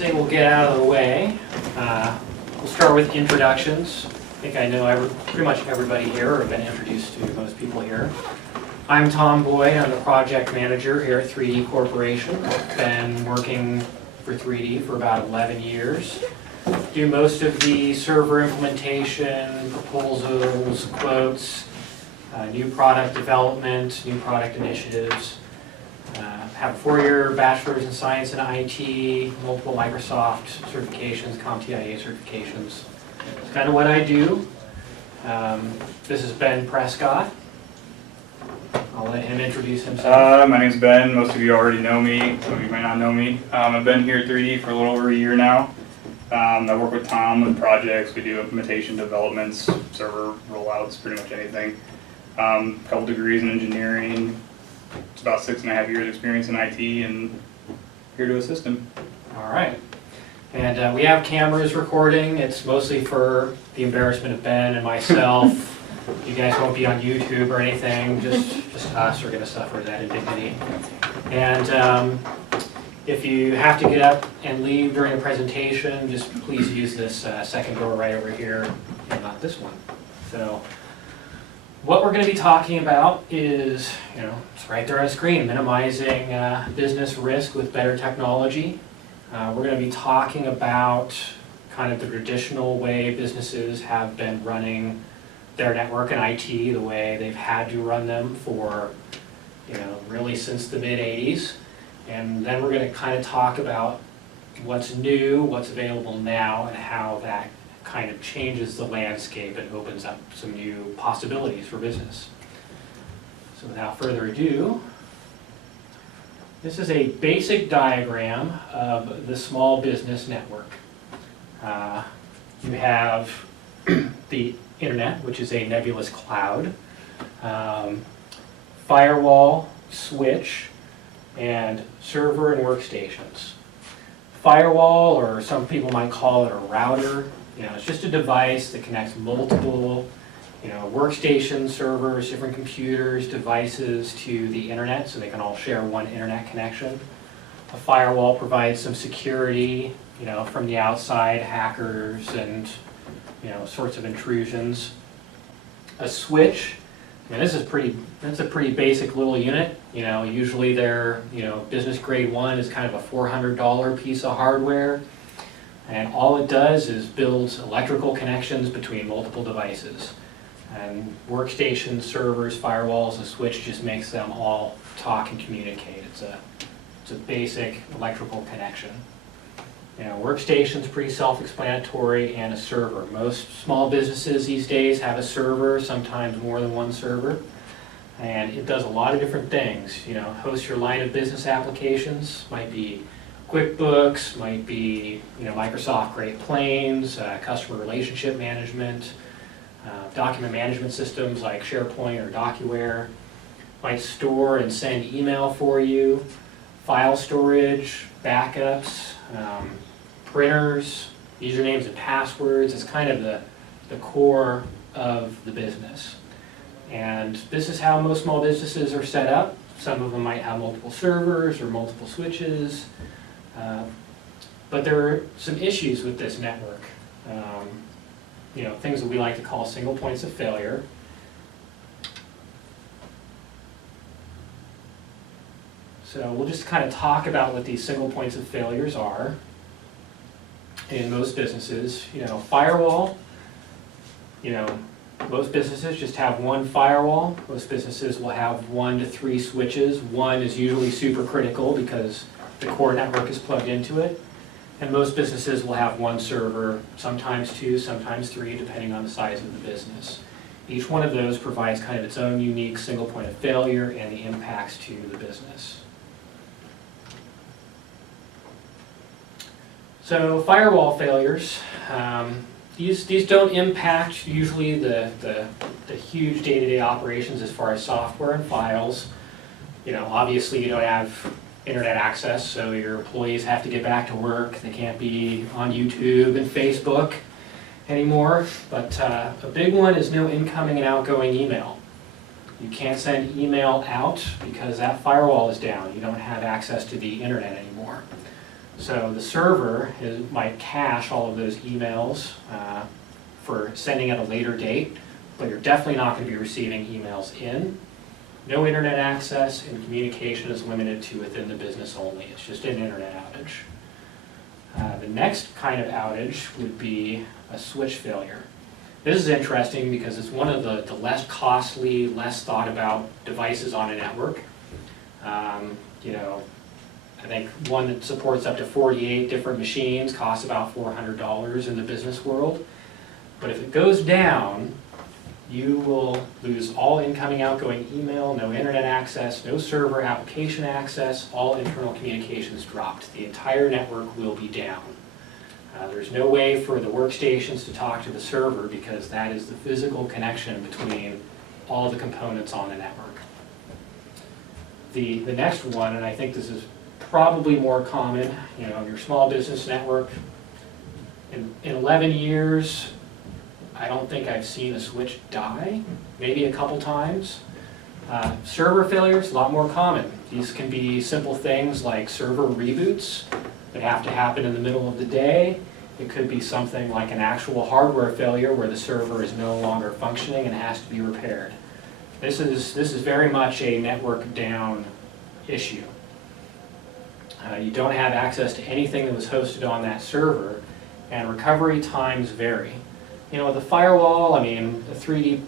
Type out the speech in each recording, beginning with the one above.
say we'll get out of the way. We'll start with introductions. I think I know pretty much everybody here, or have been introduced to most people here. I'm Tom Boyd. I'm the project manager here at 3D Corporation. I've been working for 3D for about 11 years. Do most of the server implementation, proposals, quotes, new product development, new product initiatives. Have a 4-year bachelor's in science and IT, multiple Microsoft certifications, CompTIA certifications. It's kind of what I do. This is Ben Prescott. I'll let him introduce himself. My name's Ben. Most of you already know me. Some of you might not know me. I've been here at 3D for a little over a year now. I work with Tom with projects. We do implementation developments, server rollouts, pretty much anything. A couple degrees in engineering. It's about 6.5 years experience in IT, and here to assist him. All right. And we have cameras recording. It's mostly for the embarrassment of Ben and myself. You guys won't be on YouTube or anything. Just us are going to suffer that indignity. And if you have to get up and leave during the presentation, just please use this second door right over here and not this one. So what we're going to be talking about is, it's right there on the screen, minimizing business risk with better technology. We're going to be talking about kind of the traditional way businesses have been running their network and IT, the way they've had to run them for, really since the mid-'80s. And then we're going to kind of talk about what's new, what's available now, and how that kind of changes the landscape and opens up some new possibilities for business. So without further ado, this is a basic diagram of the small business network. You have the internet, which is a nebulous cloud, firewall, switch, and server and workstations. Firewall, or some people might call it a router, it's just a device that connects multiple, workstations, servers, different computers, devices to the internet so they can all share one internet connection. A firewall provides some security, from the outside, hackers and, sorts of intrusions. A switch, that's a pretty basic little unit. Usually their, business grade one is kind of a $400 piece of hardware. And all it does is builds electrical connections between multiple devices. And workstations, servers, firewalls, a switch just makes them all talk and communicate. It's a basic electrical connection. Workstation's pretty self-explanatory, and a server. Most small businesses these days have a server, sometimes more than one server. And it does a lot of different things. Hosts your line of business applications, might be QuickBooks, might be Microsoft Great Plains, customer relationship management, document management systems like SharePoint or DocuWare, might store and send email for you, file storage, backups, printers, usernames and passwords. It's kind of the core of the business. And this is how most small businesses are set up. Some of them might have multiple servers or multiple switches. But there are some issues with this network. Things that we like to call single points of failure. So we'll just kind of talk about what these single points of failures are in most businesses. Firewall, most businesses just have one firewall. Most businesses will have 1 to 3 switches. One is usually super critical because the core network is plugged into it. And most businesses will have 1 server, sometimes 2, sometimes 3, depending on the size of the business. Each one of those provides kind of its own unique single point of failure and the impacts to the business. So firewall failures, these don't impact usually the huge day-to-day operations as far as software and files. Obviously you don't have internet access, so your employees have to get back to work. They can't be on YouTube and Facebook anymore. But a big one is no incoming and outgoing email. You can't send email out because that firewall is down. You don't have access to the internet anymore. So the server might cache all of those emails for sending at a later date, but you're definitely not going to be receiving emails in. No internet access, and communication is limited to within the business only. It's just an internet outage. The next kind of outage would be a switch failure. This is interesting because it's one of the less costly, less thought about devices on a network. You know, I think one that supports up to 48 different machines costs about $400 in the business world. But if it goes down, you will lose all incoming, outgoing email, no internet access, no server application access, all internal communications dropped. The entire network will be down. There's no way for the workstations to talk to the server because that is the physical connection between all the components on the network. The next one, and I think this is probably more common, you know, your small business network. In 11 years, I don't think I've seen a switch die, maybe a couple times. Server failures, a lot more common. These can be simple things like server reboots that have to happen in the middle of the day. It could be something like an actual hardware failure where the server is no longer functioning and has to be repaired. This is very much a network down issue. You don't have access to anything that was hosted on that server, and recovery times vary. You know, with the firewall, I mean, a 3D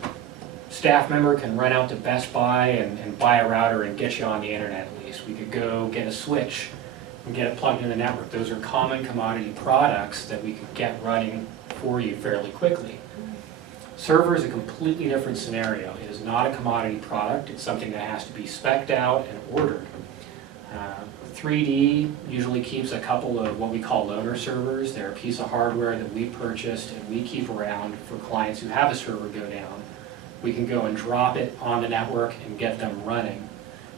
staff member can run out to Best Buy and buy a router and get you on the internet at least. We could go get a switch and get it plugged in the network. Those are common commodity products that we could get running for you fairly quickly. Server is a completely different scenario. It is not a commodity product. It's something that has to be spec'd out and ordered. 3D usually keeps a couple of what we call loaner servers. They're a piece of hardware that we purchased and we keep around for clients who have a server go down. We can go and drop it on the network and get them running,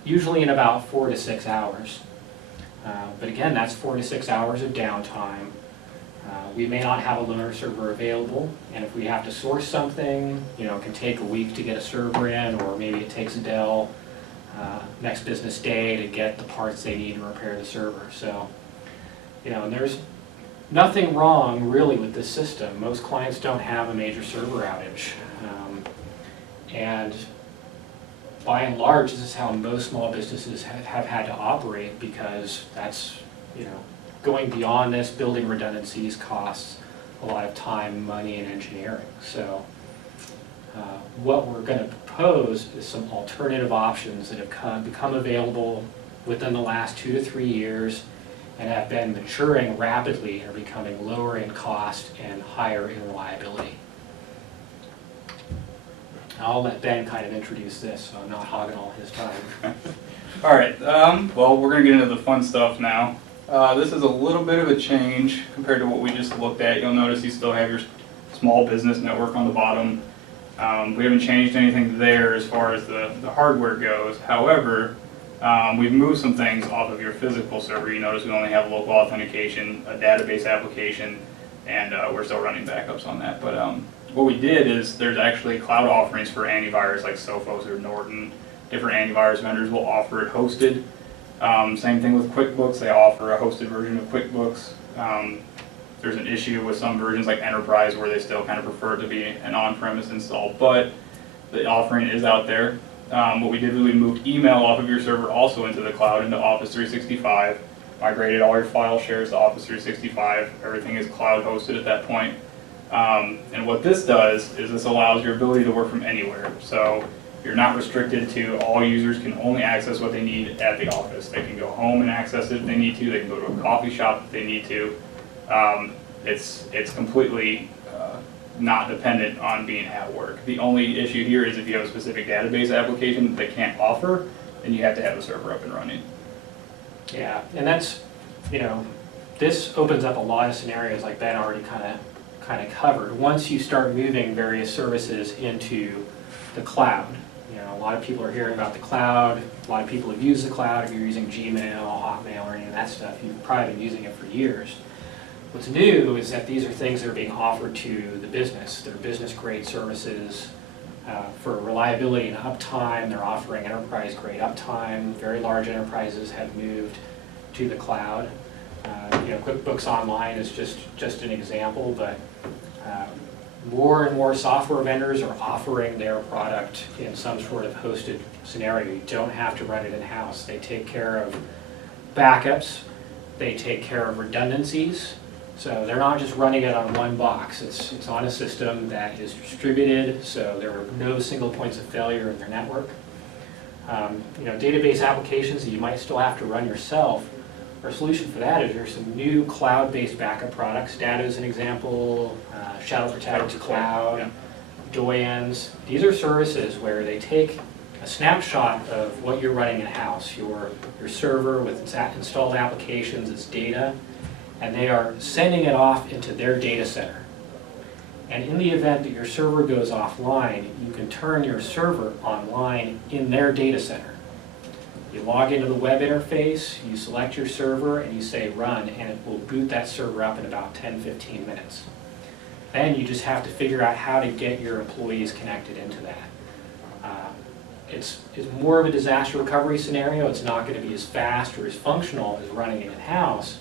usually in about 4 to 6 hours. But again, that's 4 to 6 hours of downtime. We may not have a loaner server available, and if we have to source something, you know, it can take a week to get a server in, or maybe it takes a Dell next business day to get the parts they need to repair the server. So, you know, and there's nothing wrong really with this system. Most clients don't have a major server outage. And by and large, this is how most small businesses have had to operate, because that's, you know, going beyond this, building redundancies costs a lot of time, money, and engineering. So what we're going to propose is some alternative options that have become available within the last 2 to 3 years and have been maturing rapidly and are becoming lower in cost and higher in reliability. I'll let Ben kind of introduce this, so I'm not hogging all his time. All right, well, we're going to get into the fun stuff now. This is a little bit of a change compared to what we just looked at. You'll notice you still have your small business network on the bottom. We haven't changed anything there as far as the hardware goes. However, we've moved some things off of your physical server. You notice we only have local authentication, a database application, and we're still running backups on that. But what we did is there's actually cloud offerings for antivirus like Sophos or Norton. Different antivirus vendors will offer it hosted. Same thing with QuickBooks. They offer a hosted version of QuickBooks. There's an issue with some versions like Enterprise where they still kind of prefer it to be an on-premise install, but the offering is out there. What we did was we moved email off of your server also into the cloud, into Office 365, migrated all your file shares to Office 365. Everything is cloud hosted at that point. And what this does is this allows your ability to work from anywhere. So you're not restricted to all users can only access what they need at the office. They can go home and access it if they need to. They can go to a coffee shop if they need to. It's completely not dependent on being at work. The only issue here is if you have a specific database application that they can't offer, then you have to have a server up and running. Yeah, and that's, you know, this opens up a lot of scenarios like Ben already kind of covered. Once you start moving various services into the cloud, you know, a lot of people are hearing about the cloud. A lot of people have used the cloud. If you're using Gmail, Hotmail, or any of that stuff, you've probably been using it for years. What's new is that these are things that are being offered to the business. They're business-grade services for reliability and uptime. They're offering enterprise-grade uptime. Very large enterprises have moved to the cloud. QuickBooks Online is just an example, but more and more software vendors are offering their product in some sort of hosted scenario. You don't have to run it in-house. They take care of backups, they take care of redundancies, so they're not just running it on one box. It's on a system that is distributed, so there are no single points of failure in their network. Database applications that you might still have to run yourself, our solution for that is there's some new cloud-based backup products. Data is an example, Shadow Protect Cloud, yeah. Doyens. These are services where they take a snapshot of what you're running in-house, your server with its installed applications, its data, and they are sending it off into their data center. And in the event that your server goes offline, you can turn your server online in their data center. You log into the web interface, you select your server, and you say run, and it will boot that server up in about 10-15 minutes. Then you just have to figure out how to get your employees connected into that. It's more of a disaster recovery scenario. It's not going to be as fast or as functional as running it in-house,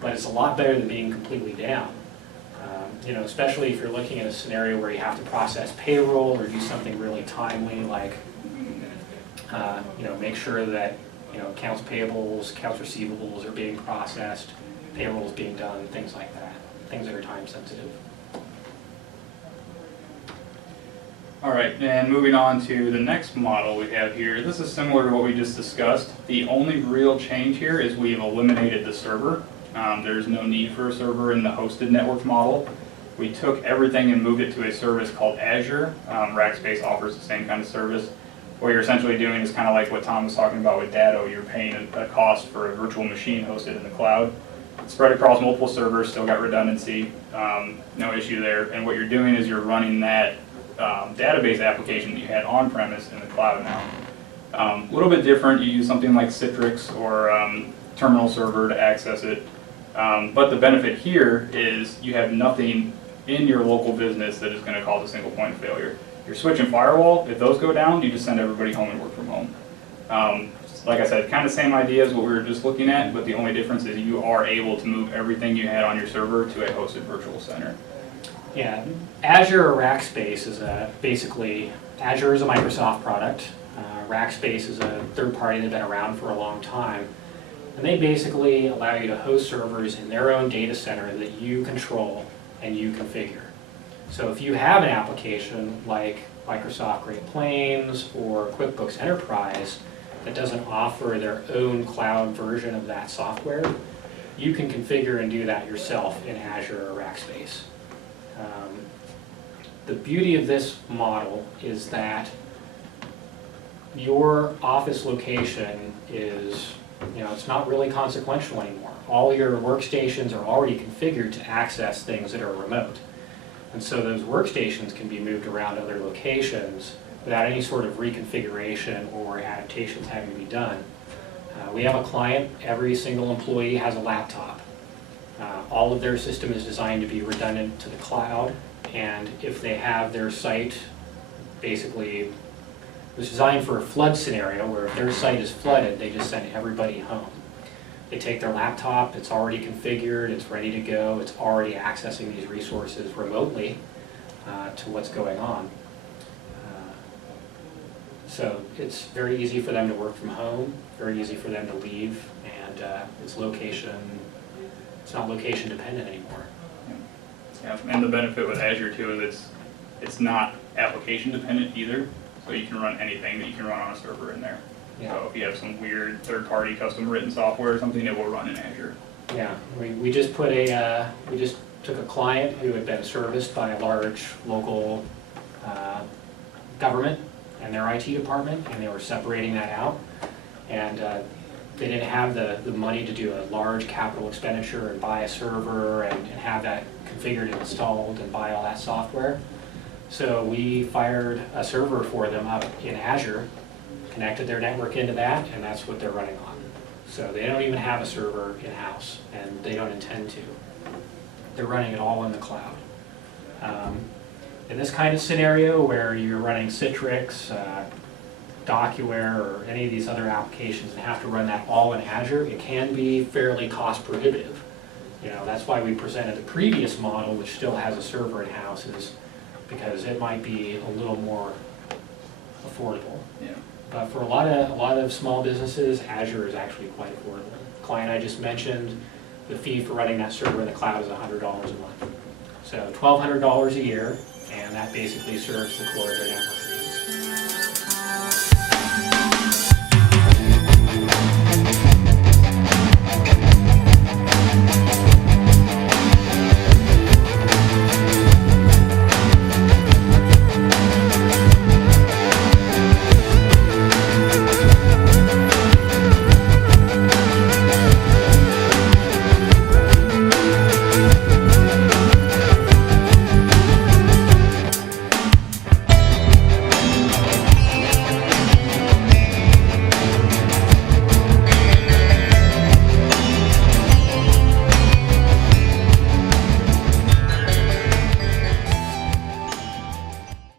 but it's a lot better than being completely down. Especially if you're looking at a scenario where you have to process payroll or do something really timely, like make sure that accounts payables, accounts receivables are being processed, payroll is being done, things like that, things that are time sensitive. All right, and moving on to the next model we have here. This is similar to what we just discussed. The only real change here is we've eliminated the server. There's no need for a server in the hosted network model. We took everything and moved it to a service called Azure. Rackspace offers the same kind of service. What you're essentially doing is kind of like what Tom was talking about with Datto. You're paying a cost for a virtual machine hosted in the cloud. It's spread across multiple servers, still got redundancy, no issue there. And what you're doing is you're running that database application that you had on-premise in the cloud now. A little bit different. You use something like Citrix or Terminal Server to access it. But the benefit here is you have nothing in your local business that is going to cause a single point of failure. Your switch and firewall, if those go down, you just send everybody home and work from home. Like I said, kind of same idea as what we were just looking at, but the only difference is you are able to move everything you had on your server to a hosted virtual center. Yeah, Azure or Rackspace is basically, Azure is a Microsoft product. Rackspace is a third party that's been around for a long time. And they basically allow you to host servers in their own data center that you control and you configure. So if you have an application like Microsoft Great Plains or QuickBooks Enterprise that doesn't offer their own cloud version of that software, you can configure and do that yourself in Azure or Rackspace. The beauty of this model is that your office location is, it's not really consequential anymore. All your workstations are already configured to access things that are remote. And so those workstations can be moved around other locations without any sort of reconfiguration or adaptations having to be done. We have a client, every single employee has a laptop. All of their system is designed to be redundant to the cloud, and if they have their site, basically, it was designed for a flood scenario where if their site is flooded, they just send everybody home. They take their laptop, it's already configured, it's ready to go, it's already accessing these resources remotely to what's going on. So it's very easy for them to work from home, very easy for them to leave, and it's not location dependent anymore. Yeah, and the benefit with Azure too is it's not application dependent either, so you can run anything that you can run on a server in there. Yeah. So if you have some weird third-party custom written software or something, it will run in Azure. Yeah, we just took a client who had been serviced by a large local government and their IT department, and they were separating that out, and they didn't have the money to do a large capital expenditure and buy a server and have that configured and installed and buy all that software. So we fired a server for them up in Azure, connected their network into that, and that's what they're running on. So they don't even have a server in-house, and they don't intend to. They're running it all in the cloud. In this kind of scenario where you're running Citrix, DocuWare or any of these other applications and have to run that all in Azure, it can be fairly cost prohibitive. You know, that's why we presented the previous model, which still has a server in-house, is because it might be a little more affordable. Yeah. But for a lot of small businesses, Azure is actually quite affordable. The client I just mentioned, the fee for running that server in the cloud is $100 a month. So $1,200 a year, and that basically serves the core of their network.